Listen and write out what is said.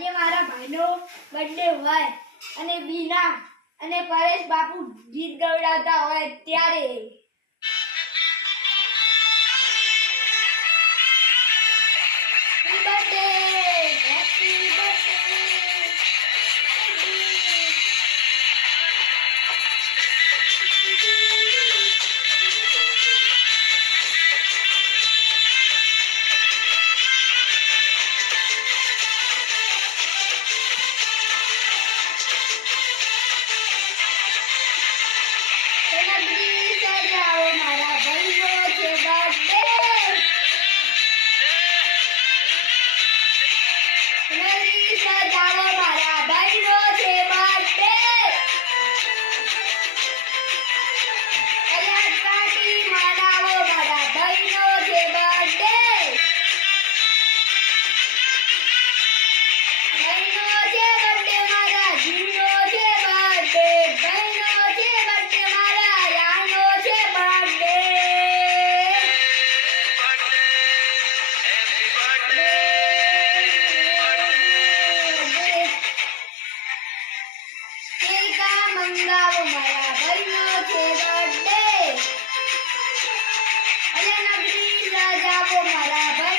આજે મારા ભાઈનો બર્થડે હોય અને બીના અને પરેશ બાપુ ગીત ગવડાવતા હોય ત્યારે મંગાવો મારા ભાઈનો છે બર્થડે અલે નગરી સજાવો મારા